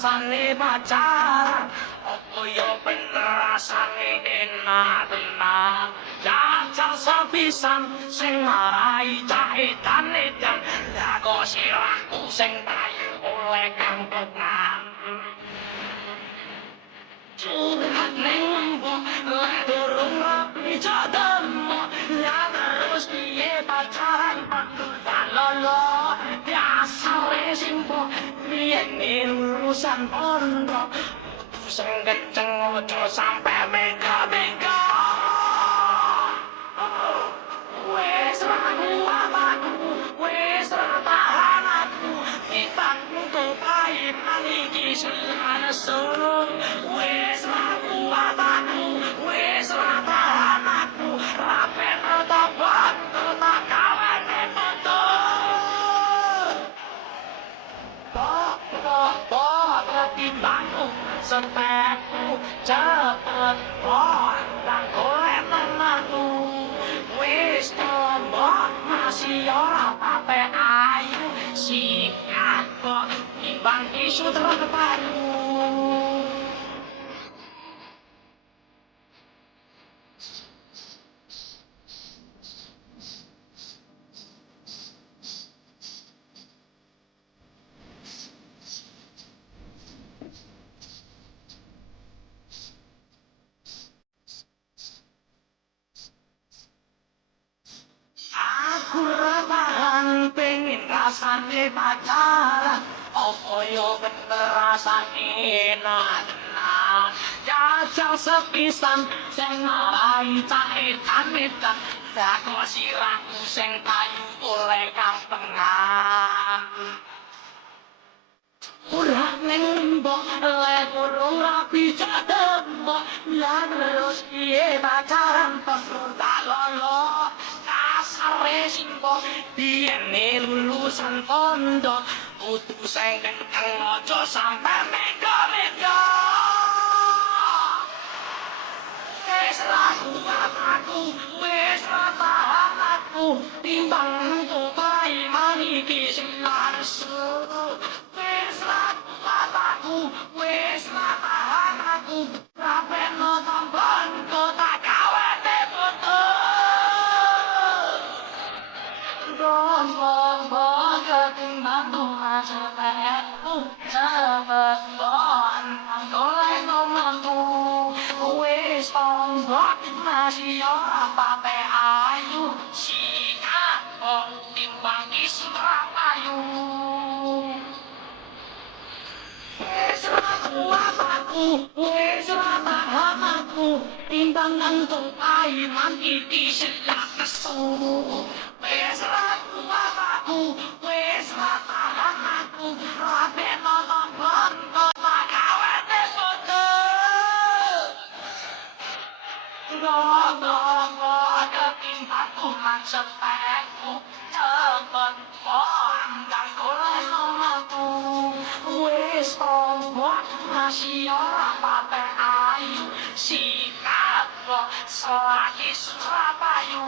rasane pacaran opo yo bener rasane enak tenan jajal sepisan sing marai cahitane dan kok sirahku sing payu oleh kang tenan curhat ning mbok durung rapi jademo ya terus piye pacaran padha lolo biasa resimpo biyen urusan pondok sing kenceng ojo sampe mega-mega wes ragu apaku wes ra tahan aku ditanggung kepai maniki sanasu wes ragu apaku wes ra tahan aku rapen otak tak kawan betul ketimbangku setekku cepet dan golek nenangku wis tombok masih ora pape ayu sikat kok timbang isu terparu aku rapahan pengen rasane pacaran opo yo bener rasane enak tenan jajal sepisan sing marai cahitan-edan kok sirahku sing payu oleh kang tengah ora ning mbok lek urung rapi jademo lan terus piye pacaran padha lolo kasare simpo biyen lulusan pondok kudu sing kenceng aja sampe mega-mega wis ragu aku wis ra tahan aku timbang kepai maniki sing nasu wis ragu aku wis ra tahan aku rapen nonton kota kawete betul Bong ketimbang Tuhan sepetku cepet bon golek nomorku wis tombok masih ora pape ayu sikat kok timbang isu payu wis ragu apaku wis ra tahan aku timbang ngantuk aiman iki sedak kesu wis ragu apaku wis ra tahan aku rapen nonton tak kawete betul Ngomong ketimbang Tuhan sepetku cepet dan golek nomorku wis tombok masih ora pape ayu sikat kok selagi Surabayu